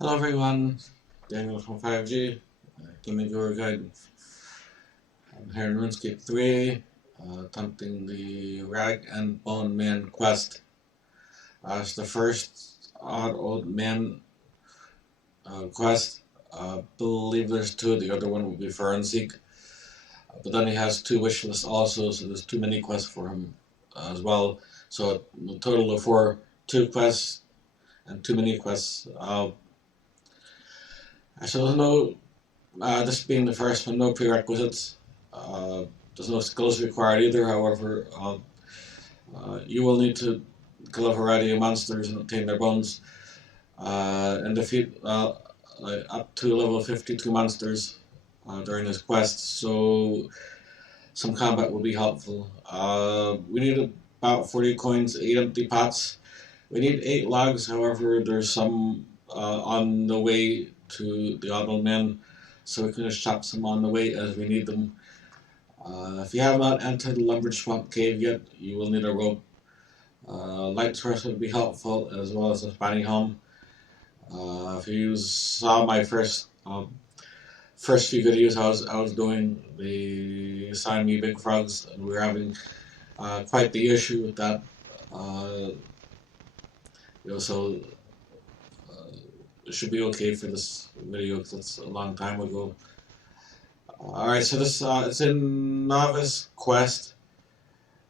Hello everyone, Daniel from 5G, Gaming Guru Guide. I'm here in Runescape 3, attempting the Rag and Bone Man quest. It's the first Odd Old Man quest. I believe there's two, the other one will be Forensic. But then he has two wish lists also, so there's too many quests for him as well. So a total of 4, 2 quests and too many quests. So no, this being the first one, no prerequisites. There's no skills required either. However, you will need to kill a variety of monsters and obtain their bones, and defeat up to level 52 monsters during this quest. So some combat will be helpful. We need about 40 coins, 8 empty pots. We need 8 logs. However, there's some on the way to the Oddle Man, so we can just chop some on the way as we need them. If you have not entered the Lumbridge Swamp cave yet, you will need a rope. Light source would be helpful, as well as a spiny helm. If you saw my first few videos, I was doing the slimy big frogs, and we were having quite the issue with that. So it should be okay for this video because it's a long time ago. Alright, so this it's in Novice Quest.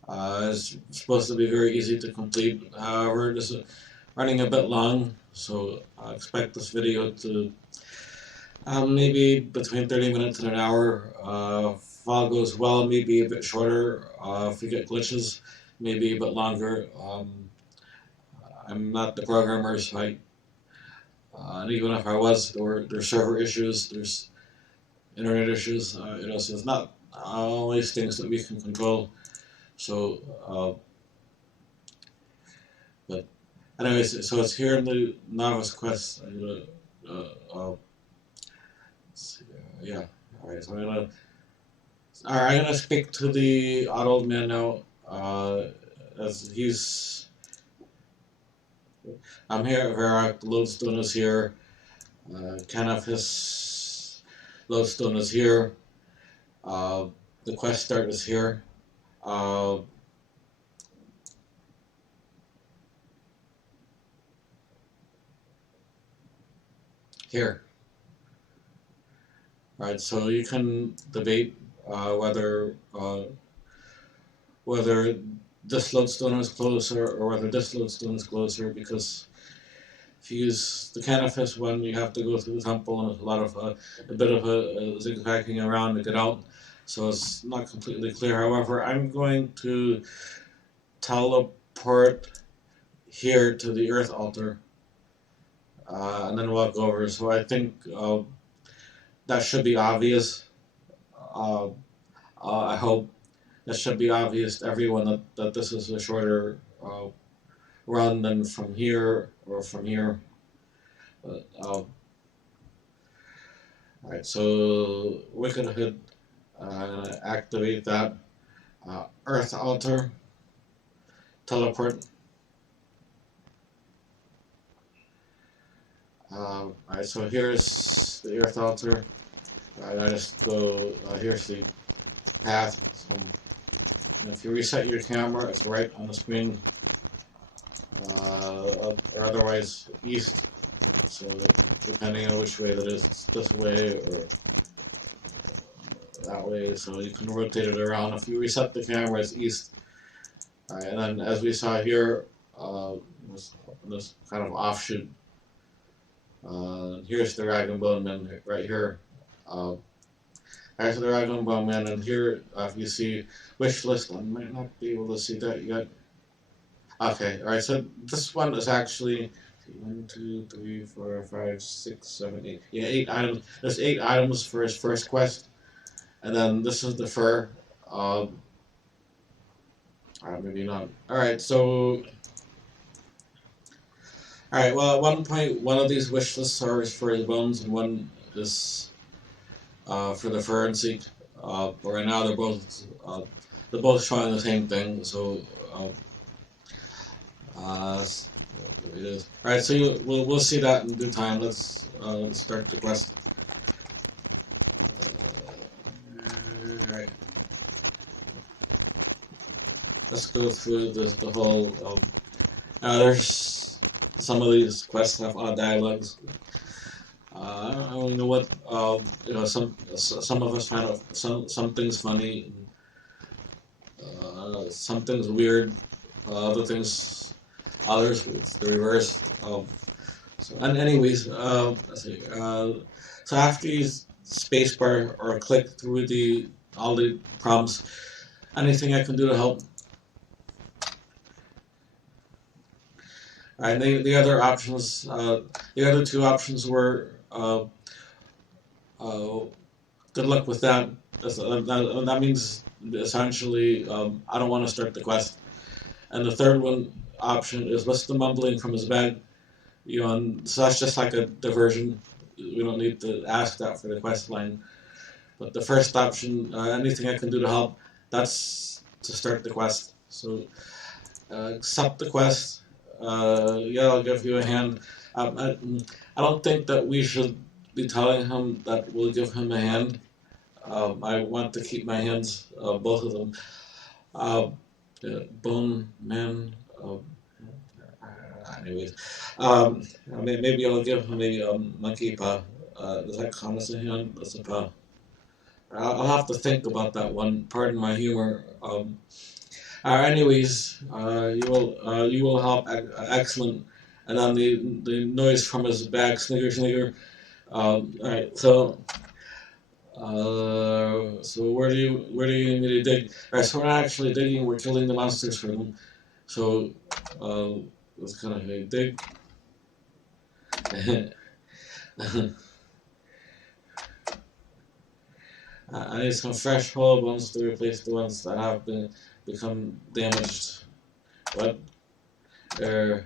It's supposed to be very easy to complete. However, this is running a bit long, so I expect this video to maybe between 30 minutes and an hour. If all goes well, maybe a bit shorter. If we get glitches, maybe a bit longer. I'm not the programmer, so and even if I was, there's server issues, there's internet issues, so it's not always things that we can control. So, but anyways, so it's here in the Novice Quest. I'm gonna, yeah. All right, so I'm gonna speak to the odd old man now. As I'm here at Varrock. Lodestone is here. Kind of his lodestone is here. The quest start is here. Here. Right, so you can debate whether this lodestone is closer or whether this lodestone is closer, because if you use the Canifis one, you have to go through the temple, and there's a bit of a zigzagging around to get out, so it's not completely clear. However, I'm going to teleport here to the Earth Altar, and then walk over. So I think that should be obvious. I hope that should be obvious to everyone that this is a shorter run than from here or from here. Alright, so Wicked Hood, activate that. Earth Altar, teleport. Alright, so here's the Earth Altar. I just go, here's the path. So if you reset your camera, it's right on the screen, or otherwise east. So depending on which way that is, it's this way or that way. So you can rotate it around. If you reset the camera, it's east. Alright, and then as we saw here, this kind of offshoot. Here's the Rag and Bone Man right here. After the Rag and Bone Man, and here, if you see wish list, I might not be able to see that yet. Okay, alright, so this one is actually 1, 2, 3, 4, 5, 6, 7, 8. Yeah, 8 items. There's 8 items for his first quest. And then this is the fur. Maybe not. Alright, so. Alright, well, at one point, one of these wish lists are for his bones, and one is for the fur and seek. But right now, they're both showing the same thing, so. There it is. All right, so we'll see that in due time. Let's start the quest. All right, let's go through the whole. There's some of these quests have odd dialogues. I don't know what some of us find some things funny, some things weird, other things others it's the reverse. So and anyways, let's see. So after you spacebar or click through all the prompts, anything I can do to help. Alright, the other options, the other two options were uh, good luck with that. That means essentially I don't want to start the quest. And the third one option is what's the mumbling from his bag. And so that's just like a diversion. We don't need to ask that for the quest line. But the first option, anything I can do to help, that's to start the quest. So accept the quest. Yeah, I'll give you a hand. I don't think that we should be telling him that we'll give him a hand. I want to keep my hands, both of them. Uh, Bone Man. Anyways, maybe I'll give him a monkey paw. Does that count as a hand? That's a paw. I'll have to think about that one. Pardon my humor. Anyways, you will help. Excellent. And then the noise from his bag, snigger snigger. All right, so where do you need me to dig? All right, so we're not actually digging. We're killing the monsters for them. So let's kind of dig. I need some fresh whole bones to replace the ones that have become damaged. What? Er,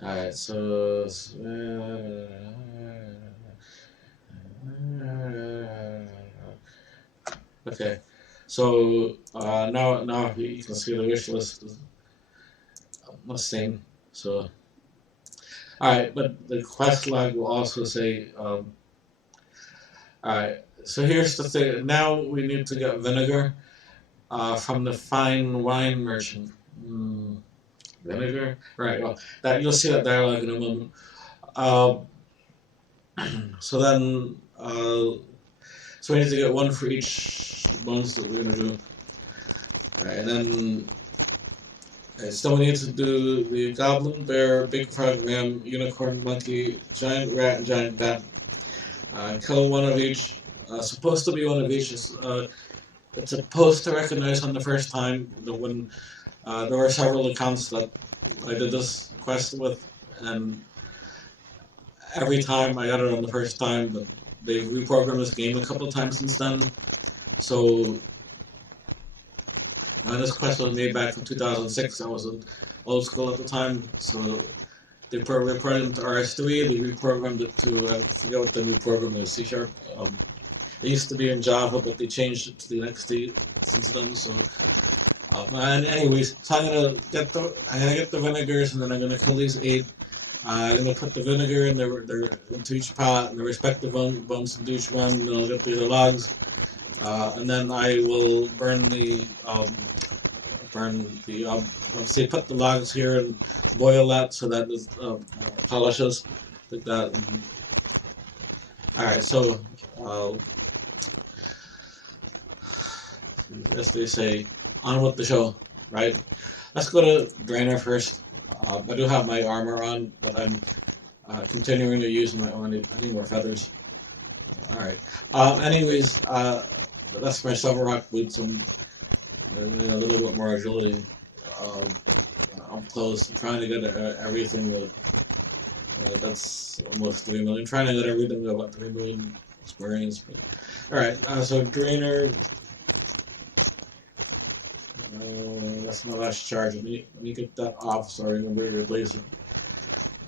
Alright, so. Okay, so now you can see the wish list is the same. So, alright, but the quest log will also say, alright, so here's the thing. Now we need to get vinegar from the fine wine merchant. Vinegar? Right, well, that you'll see that dialogue in a moment. Uh, so then, so we need to get one for each bones that we're going to do. Right, and then still we need to do the goblin, bear, big frog, ram, unicorn, monkey, giant rat, and giant bat. Kill one of each. Supposed to be one of each. It's supposed to recognize on the first time. When there were several accounts that I did this quest with, and every time I got it on the first time, but they've reprogrammed this game a couple of times since then. So this quest was made back in 2006. I was in old school at the time, so they reprogrammed it to RS3. They reprogrammed it to I forget what the new program is, C#. It used to be in Java, but they changed it to the NXT since then. So, and anyways, so I'm gonna get the vinegars, and then I'm gonna kill these 8. I'm gonna put the vinegar in into each pot and the respective bones into each one. And then I'll get the logs, and then I will burn the say put the logs here and boil that so that it polishes like that. All right, so as they say, on with the show, right? Let's go to Drainer first. I do have my armor on, but I'm continuing to use my own. I need more feathers. All right. Anyways, that's my Varrock boots. I'm a little bit more agility. I'm close. I'm trying to get everything that. That's almost 3 million. I'm trying to get everything to about 3 million experience. But, all right. So Drainer. That's my last charge. Let me get that off so I remember to replace it.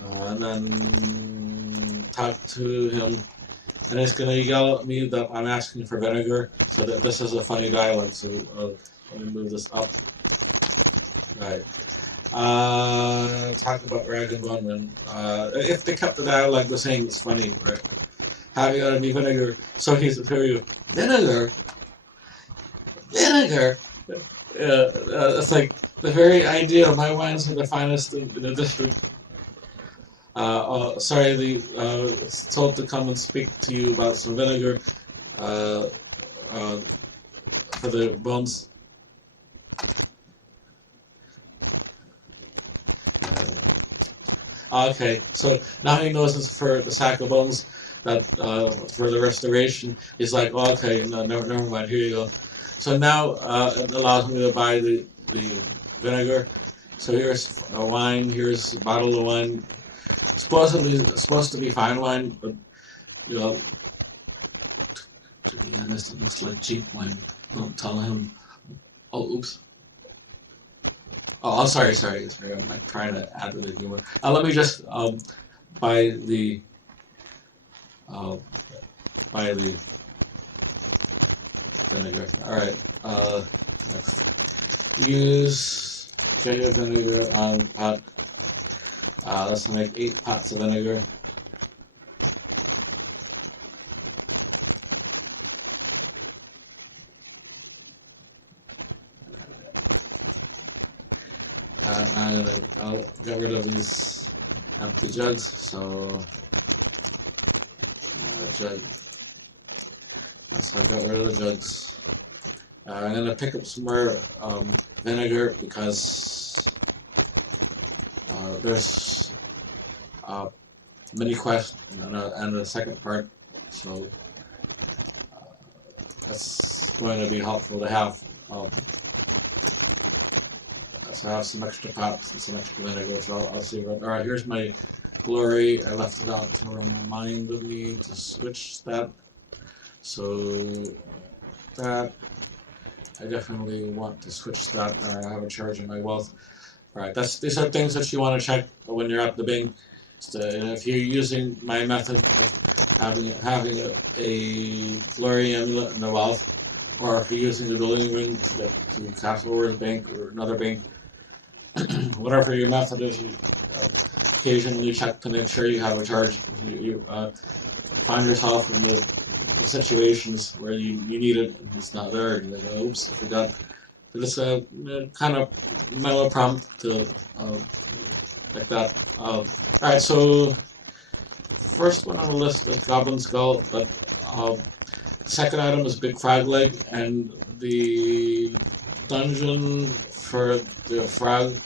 And then talk to him. and he's gonna yell at me that I'm asking for vinegar, so that this is a funny dialogue. So let me move this up. Right. Talk about rag and bone man. If they kept the dialogue the same, it's funny, right? Have you got any vinegar? So he's to tell you, vinegar? Vinegar? It's like the very idea of my wines are the finest in the district. Sorry, told to come and speak to you about some vinegar uh, uh, for the bones. Okay, so now he knows it's for the sack of bones that for the restoration. He's like, oh, okay, no, never mind. Here you go. So now it allows me to buy the vinegar. So here's a wine. Here's a bottle of wine. Supposed to be fine wine, but you know, to be honest, it looks like cheap wine. Don't tell him. Oh, oops. Oh, I'm sorry. I'm like, trying to add to the humor. Let me just buy the uh, buy the vinegar. All right. Next. Use ginger vinegar on pot. Let's make 8 pots of vinegar. I'll get rid of these empty jugs. So jug. So I got rid of the jugs. I'm gonna pick up some more vinegar because there's mini quest and the second part, so that's going to be helpful to have. So I have some extra pots and some extra vinegar, so I'll see what. Alright, here's my glory. I left it out to remind me to switch that. So that I definitely want to switch that. Alright, I have a charge in my wealth. Alright, these are things that you want to check when you're at the Bing. So if you're using my method of having a glory amulet in the wealth, or if you're using the building ring to get to Castle Wars Bank or another bank, whatever your method is, you occasionally check to make sure you have a charge. You find yourself in the situations where you need it and it's not there, and you're like, oh, oops, I forgot. So just kind of mellow prompt to like that. Alright, so first one on the list is Goblin Skull, but the second item is Big Frog Leg, and the dungeon for the frog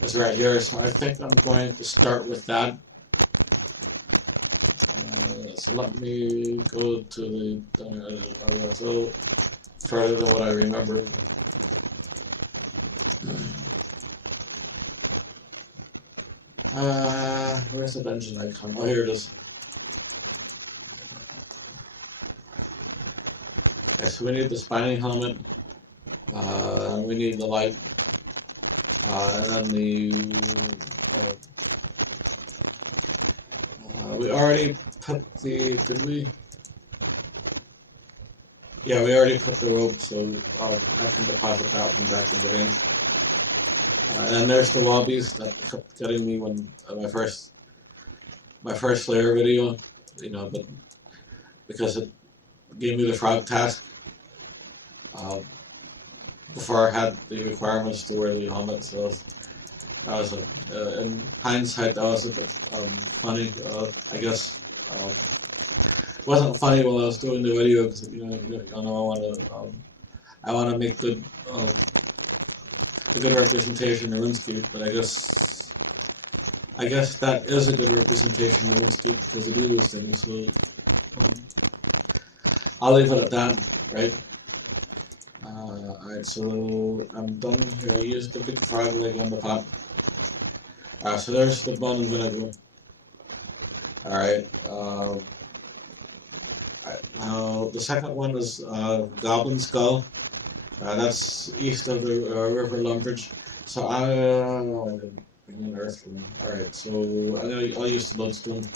is right here, so I think I'm going to start with that. So let me go to the so further than what I remember. Where's the dungeon icon? Oh, here it is. Okay, so we need the spiny helmet. We need the light. And then we already put the, did we? Yeah, we already put the rope, so I can deposit that one back in the vein. And then there's the wobbies that kept getting me when my first Slayer video, but because it gave me the frog task before I had the requirements to wear the helmet, so that was in hindsight, that was a bit funny. I guess it wasn't funny while I was doing the video because I want to make a good representation of Runescape, but I guess that is a good representation of Runescape because they do those things. So I'll leave it at that, right? Alright, so I'm done here. I used the big frog leg on the pot. So there's the bone and vinegar. Alright, now the second one is Goblin Skull. That's east of the River Lumbridge. So I didn't bring an earth room. Alright, so I'll use the lodestone.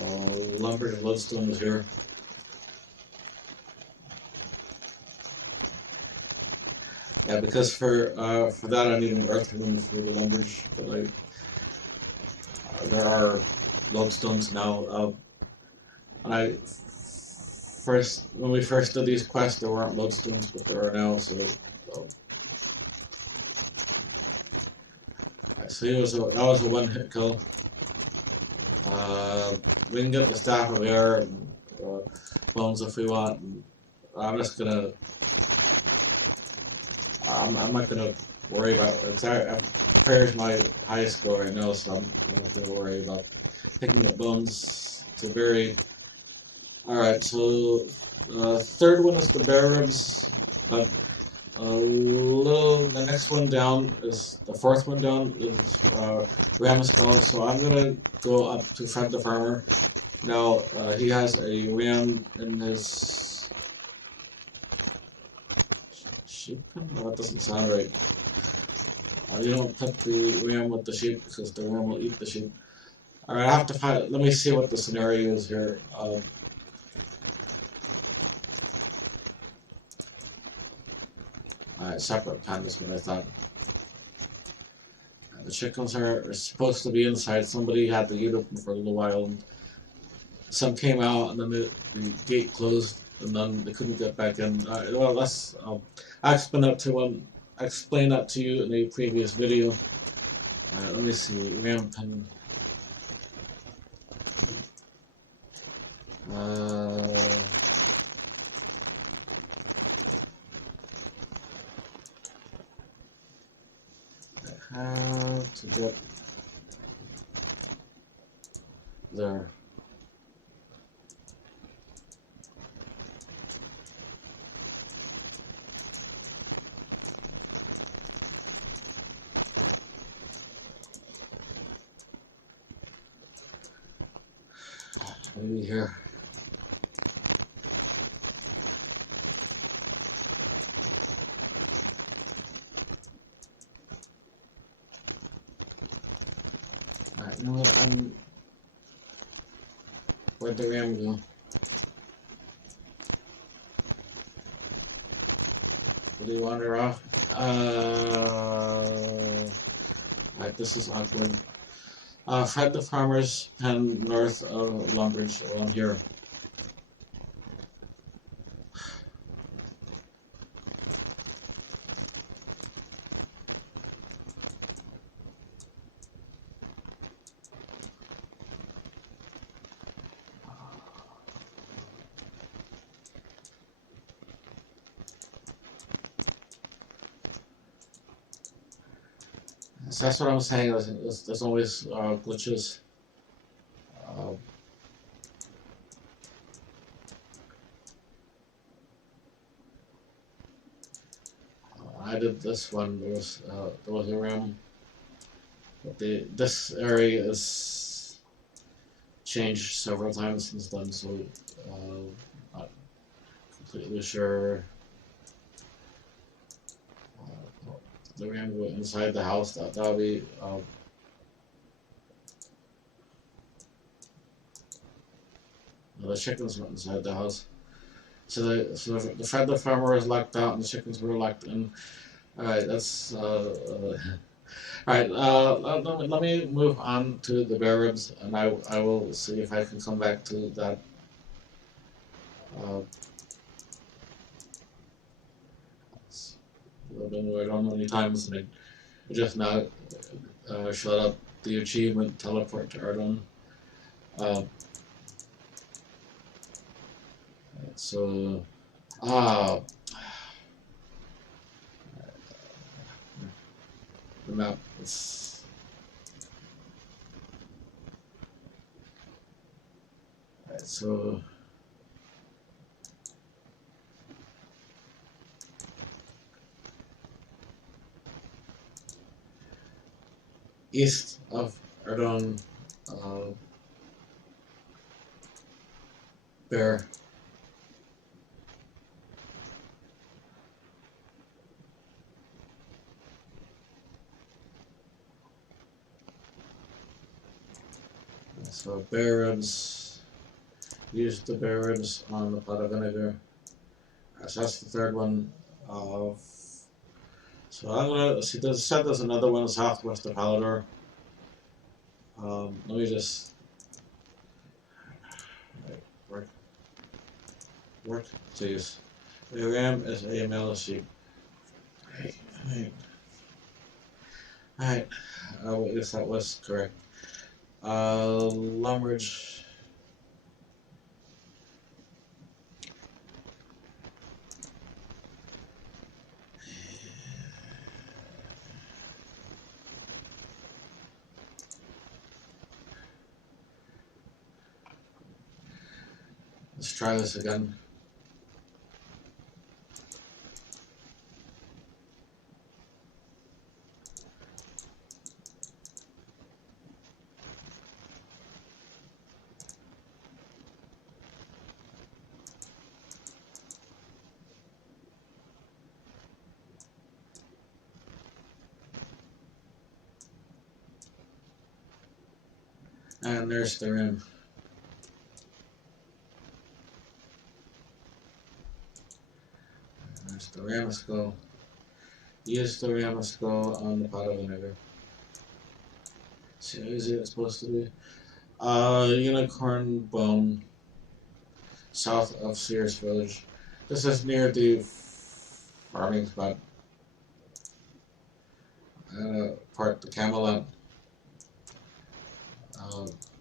Lumbridge Lodestone is here. Yeah, because for that I need an earth rune for the Lumbridge, but there are lodestones now. When we first did these quests, there weren't lodestones, but there are now. So, that was a one-hit kill. We can get the Staff of Air and bones if we want. And I'm just gonna. I'm not gonna worry about it. Prayer's my highest score right now, so I'm not gonna worry about picking up bones to bury. Alright, so third one is the bear ribs, but the next one down is the fourth one down is ram skull. So I'm gonna go up to Fred the farmer. Now he has a ram in his sheep pen. No, that doesn't sound right. You don't put the ram with the sheep because the ram will eat the sheep. Alright, I have to find. Let me see what the scenario is here. Alright, separate pen is what I thought. The chickens are supposed to be inside. Somebody had the gate open for a little while. And some came out, and then the gate closed, and then they couldn't get back in. Well, that's I explained that to you in a previous video. Alright, let me see. Ram pen. How to get there. Maybe here. Alright, you know what? Where'd the ram go? Did he wander off? Right, this is awkward. Fred the farmer's pen north of Lumbridge around here. So that's what I'm saying. There's always glitches. I did this one. There was a room, but this area is changed several times since then. So not completely sure. The ram go inside the house. That'll be. The chickens went inside the house. So the Fred the farmer was locked out, and the chickens were locked in. All right, that's. All right, let me move on to the bear ribs, and I will see if I can come back to that. I've been there how many times, and I just now shut up the achievement teleport to Ardon. So, the map is. Alright, so. East of Ardon, Bear. So bear ribs. use the bare ribs on the pot of vinegar. So that's the third one. So I'm gonna see. There's another one southwest of Palador. Let me just work. Work. Jeez. The ram is a male sheep. Right. Right. Alright. I guess that was correct. Lumbridge. Let's try this again. And there's the rim. There's the ram skull. Use the ram skull on the pot of vinegar. See how easy it's supposed to be. Unicorn bone, south of Sears Village. This is near the farming spot. Part the Camelot.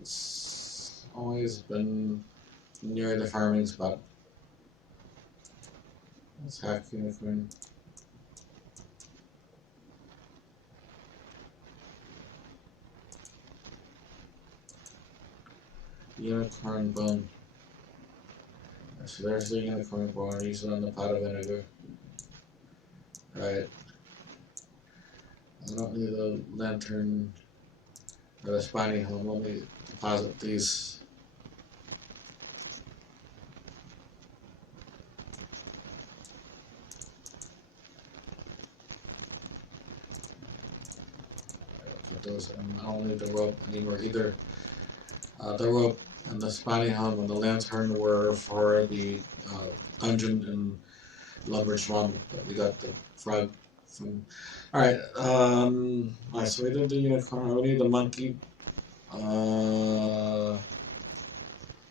It's always been near the farming spot. Let's hack unicorn. Unicorn bone. So there's the unicorn bone. Use it on the pot of vinegar. Right. I don't need a lantern or the spiny home. Let me deposit these. Put those in. I don't need the rope anymore either. The rope and the spiny home and the lantern were for the dungeon in Lumbridge Swamp that we got the frog from. Alright, so we did the unicorn. We need the monkey.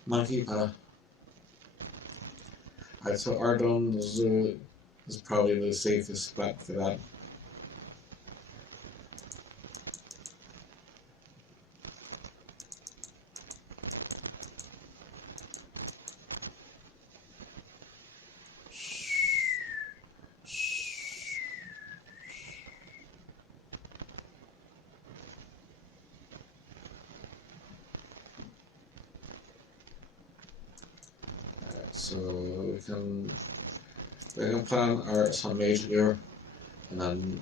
Monkey paw. Alright, so Ardon Zoo is probably the safest spot for that. So we can put on some mage gear, and then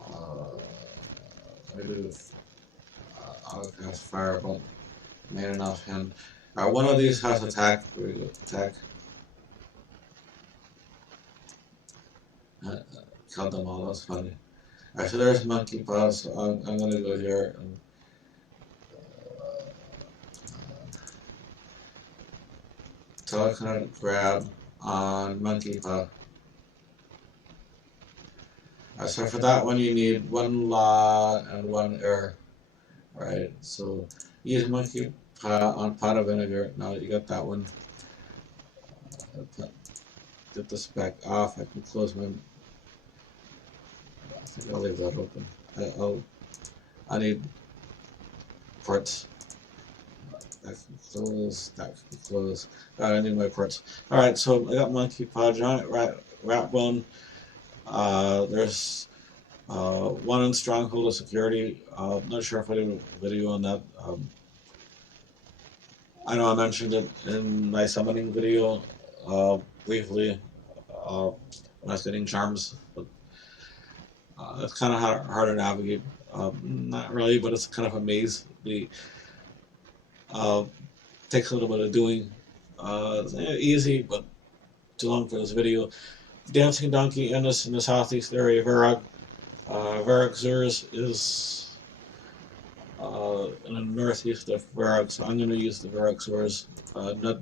I do auto cast firebolt, main and offhand. One of these has attack. We go attack. Killed them all. That's funny. Alright, so there's monkey paws. So I'm gonna go here and. Telekinetic grab on monkey paw. So for that one you need one law and one air. Right, so use monkey paw on pot of vinegar. Now that you got that one, get this back off. I can close my. I think I'll leave that open. I need parts. That can close. That can close. I need my parts. All right, so I got monkey paw, giant rat bone. There's one in Stronghold of Security. Not sure if I did a video on that. I know I mentioned it in my summoning video briefly when I was getting charms, but it's kind of hard to navigate. Not really, but it's kind of a maze. Takes a little bit of doing. It's easy, but too long for this video. Dancing Donkey in the southeast area of Varrock. Varrock Zurs is in the northeast of Varrock, so I'm going to use the Varrock source. That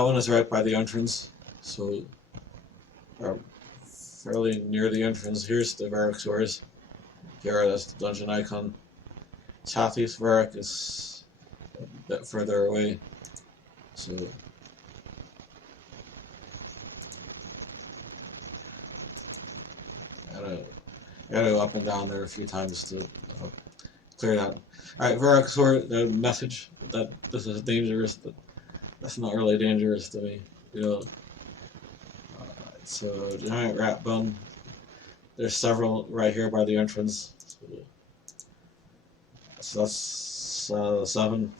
one is right by the entrance, so fairly near the entrance. Here's the Varrock source. Here, that's the dungeon icon. Southeast Varrock is a bit further away, so gotta go up and down there a few times to clear that. Alright, Varrock source, the message that this is dangerous, but that's not really dangerous to me. You know, so giant rat bone. There's several right here by the entrance. So that's 7.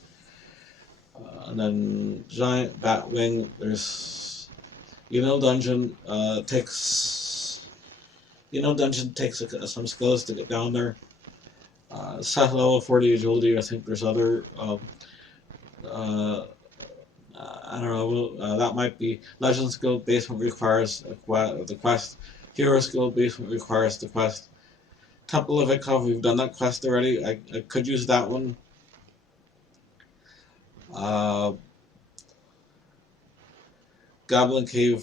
And then giant bat wing. There's dungeon takes some skills to get down there. Set level 40 agility. I think there's other. I don't know. That might be legend skill basement requires the quest. Hero skill basement requires the quest. Temple of Ikov, we've done that quest already. I could use that one. Goblin Cave.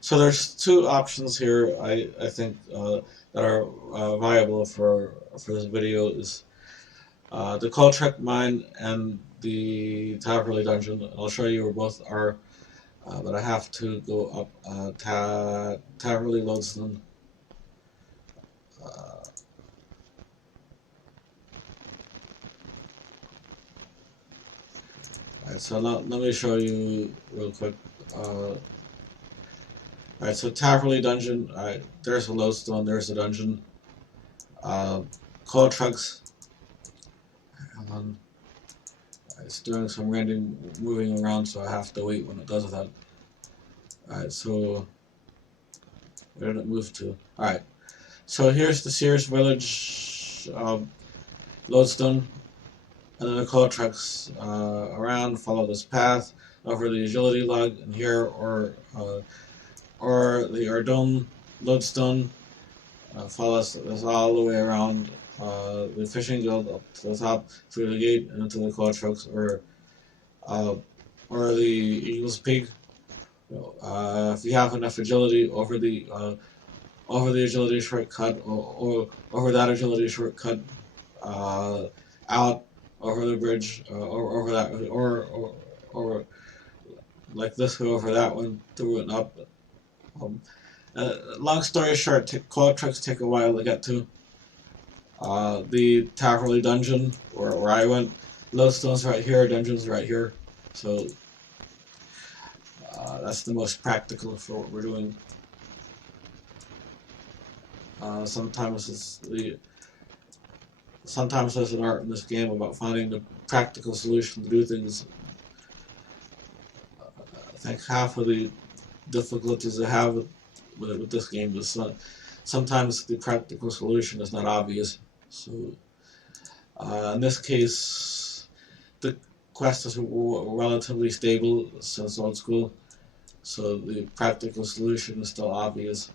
So there's 2 options here. I think that are viable for this video is the Coltrek mine and the Taverley dungeon. I'll show you where both are, but I have to go up Taverley Lodestone. Alright, so let me show you real quick. Alright, so Taverley dungeon. Alright, there's a lodestone, there's a dungeon. Coltrex. It's doing some random moving around, so I have to wait when it does that. Alright, so where did it move to? Alright, so here's the Sears Village lodestone, and then the Coltrex around, follow this path over the agility log, and here, or the Ardone lodestone, follow this all the way around the fishing guild up to the top through the gate and into the Coltrex, or the Eagle's Peak. If you have enough agility over the agility shortcut, or over that agility shortcut, out over the bridge, or over that, or like this way over that one, through and up. Long story short, Coltrex take a while to get to. The Taverley dungeon, where I went, lodestone's right here, dungeon's right here, so that's the most practical for what we're doing. Sometimes there's an art in this game about finding the practical solution to do things. I think half of the difficulties I have with this game is sometimes the practical solution is not obvious. So in this case, the quest is relatively stable since old school, so the practical solution is still obvious.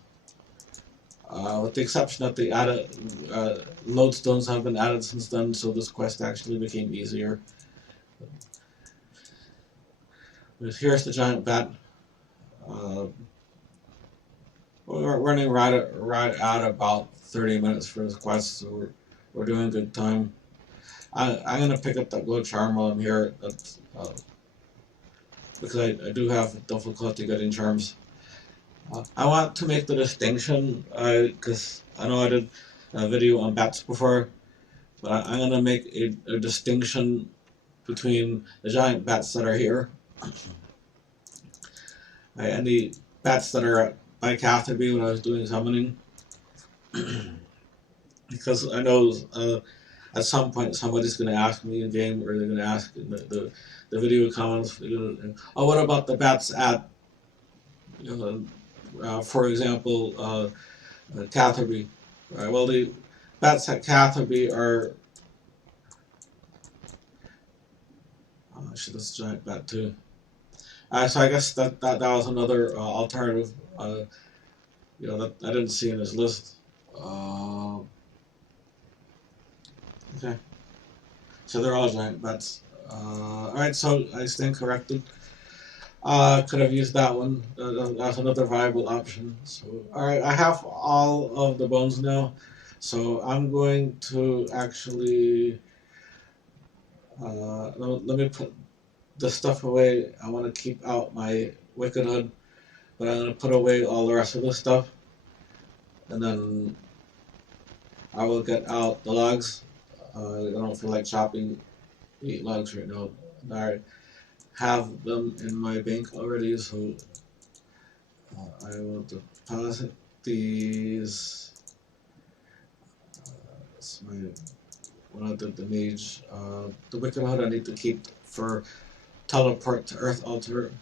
With the exception that the lodestones have been added since then, so this quest actually became easier. Here's the giant bat. We're running right at about 30 minutes for this quest, so we're doing good time. I'm gonna pick up that glow charm while I'm here. That's because I do have difficulty getting charms. I want to make the distinction, because I know I did a video on bats before, but I'm going to make a distinction between the giant bats that are here and the bats that are by Catherby when I was doing summoning. Because I know at some point somebody's going to ask me in game, or they're going to ask in the video comments, oh, what about the bats at, for example, Catherby? Well, the bats at Catherby are. Oh, shit, that's a giant bat too. So I guess that was another alternative. That I didn't see in his list. Okay. So they're all giant bats. Alright, so I stand corrected. Could have used that one. That's another viable option. So, alright, I have all of the bones now. So I'm going to actually let me put the stuff away. I want to keep out my Wicked Hood, but I'm going to put away all the rest of the stuff, and then I will get out the logs. I don't feel like chopping 8 logs right now. I have them in my bank already, so I will deposit these. That's my one of the mage. The Wicked Hood I need to keep for teleport to Earth Altar.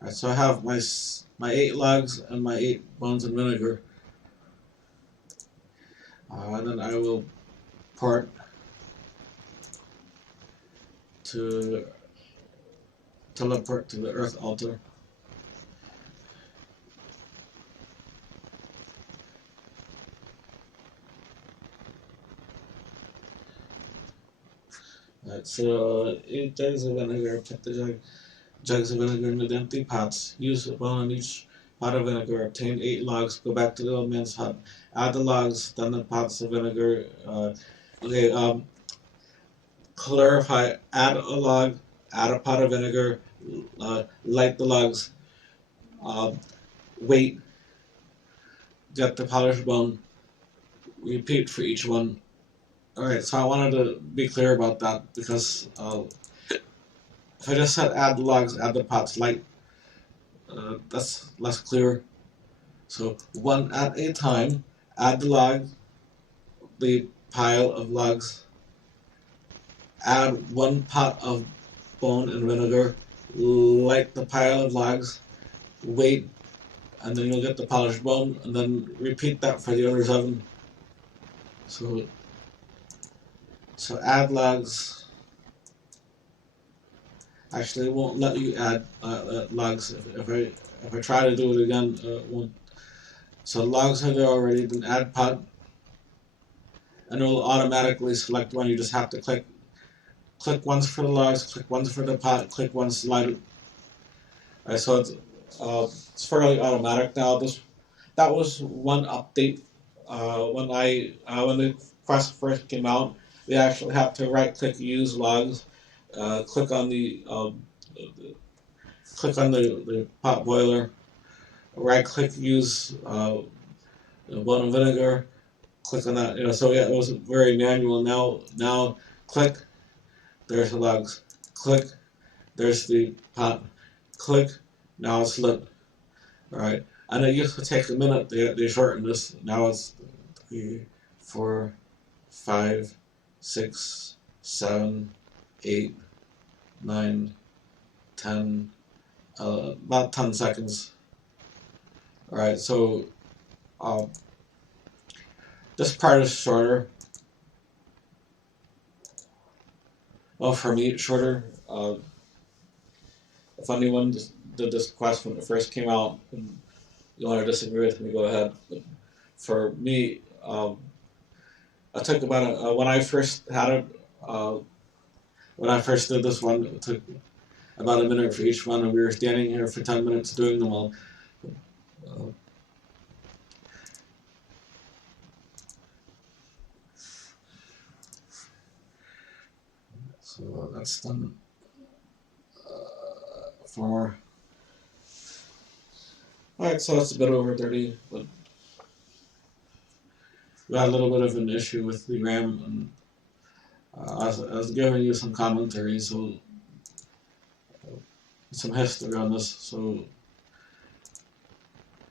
Alright, so I have my 8 logs and my 8 bones and vinegar. And then I will port to teleport to the Earth Altar. Alright, so 8 jugs of vinegar. Put the jugs of vinegar into the empty pots. Use one on each pot of vinegar. Obtain 8 logs. Go back to the old man's hut. Add the logs, then the pots of vinegar. Okay, clarify. Add a log. Add a pot of vinegar. Light the logs. Uh, wait. Get the polished bone. Repeat for each one. Alright, so I wanted to be clear about that because if I just said add the logs, add the pots, light, that's less clear. So one at a time, add the log, the pile of logs, add 1 pot of bone and vinegar, light the pile of logs, wait, and then you'll get the polished bone, and then repeat that for the other 7. So, so add logs. Actually, it won't let you add logs. If I try to do it again, it won't. So logs are there already. Then add pot, and it will automatically select one. You just have to click once for the logs, click once for the pot, click once to light it. Right, so it's fairly automatic now. That was one update when the quest first came out. We actually have to right click use logs, click on the pot boiler, right click use bone and vinegar, click on that. So yeah, it was very manual. Now click, there's the logs. Click, there's the pot. Click, now it's lit. All right, and it used to take a minute. They shortened this. Now it's 3, 4, 5, 6, 7, 8, 9, 10. About 10 seconds. All right, so um, this part is shorter. Well, for me, it's shorter. If anyone did this quest when it first came out, and you want to disagree with me, go ahead. But for me, I took about when I first had it. When I first did this one, it took about a minute for each one, and we were standing here for 10 minutes doing them all. Uh, so that's done. 4. Alright, so it's a bit over 30, but we had a little bit of an issue with the RAM, and I was giving you some commentary, so some history on this. So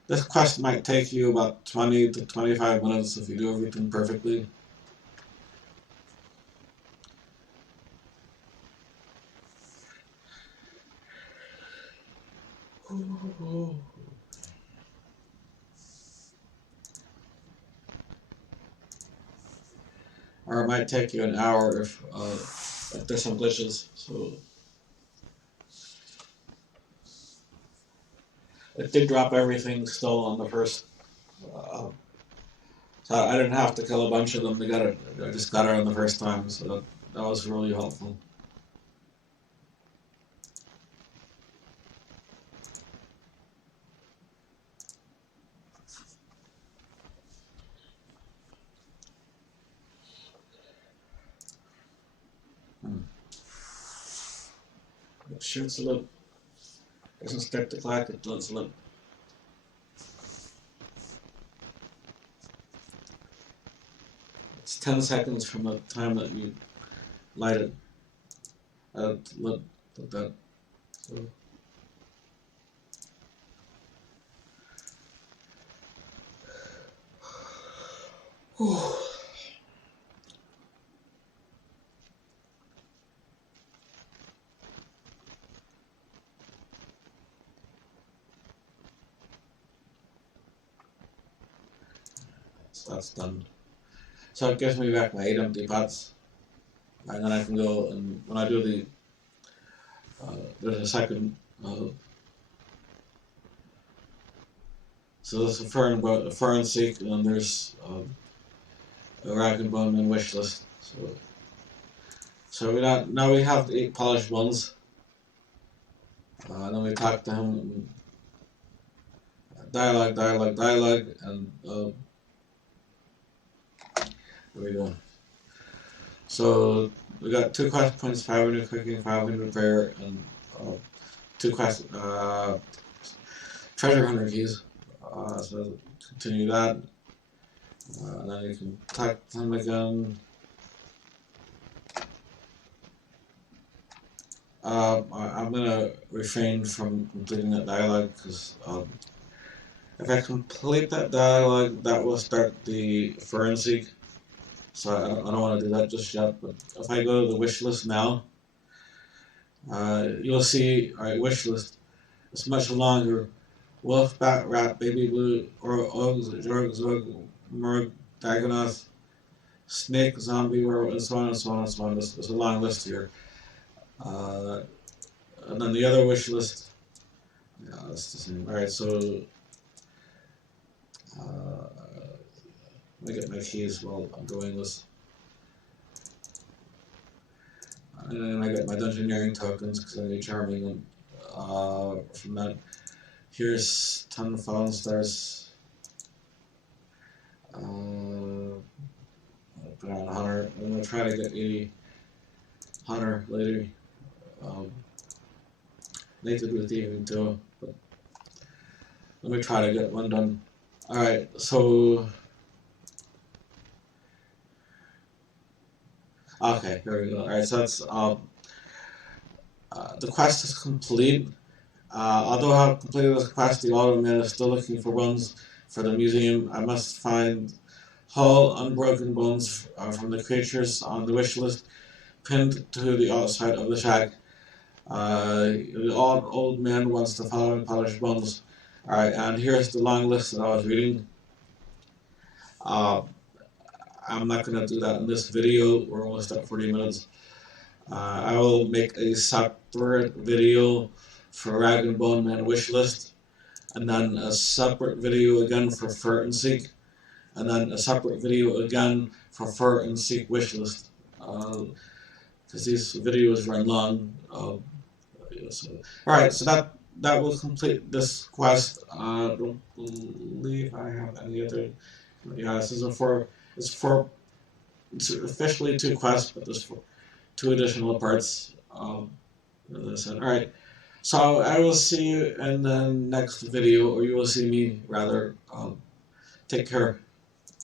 this quest might take you about 20 to 25 minutes if you do everything perfectly. Or it might take you an hour if there's some glitches. So it did drop everything still on the first. Uh, So I didn't have to kill a bunch of them to get it. I just got it on the first time, so that was really helpful. It shoots a little. Doesn't stick the clock, it does look. It's 10 seconds from the time that you light it. Look that. So. So that's done. So it gives me back my 8 empty pots, and then I can go and when I do the there's a second. So there's a fern seek, and then there's a rag and bone and wish list. So now we have the 8 polished ones. And then we talk to him, dialogue, and there we go. So we got 2 quest points, 500 cooking, 500 repair, and 2 treasure hunter keys. So continue that, and then you can talk to him again. I'm gonna refrain from completing that dialogue because if I complete that dialogue, that will start the forensic. So I don't want to do that just yet. But if I go to the wish list now, you'll see. Alright, wish list. It's much longer. Wolf, bat, rat, baby blue, or ogres, jorg, zog, murg, dagonoth, snake, zombie, werewolf, and so on and so on and so on. There's a long list here. And then the other wish list. Yeah, that's the same. Alright, so let me get my keys while I'm doing this. And then I get my dungeoneering tokens because I need charming them. From that, here's 10 fallen stars. Put on Hunter. I'm gonna try to get 80 Hunter later. Need to do thieving too, but let me try to get one done. Alright, so okay, here we go. Alright, so that's the quest is complete. Although I have completed this quest, the Automan is still looking for bones for the museum. I must find whole unbroken bones from the creatures on the wish list pinned to the outside of the shack. The old man wants the following polished bones. Alright, and here's the long list that I was reading. I'm not going to do that in this video. We're almost at 40 minutes. I will make a separate video for Rag and Bone Man wish list, and then a separate video again for Fur and Seek, and then a separate video again for Fur and Seek wish list. Because these videos run long. Alright, so that will complete this quest. I don't believe I have any other. Yeah, this is it's officially 2 quests, but there's 2 additional parts. Alright, so I will see you in the next video, or you will see me rather. Take care.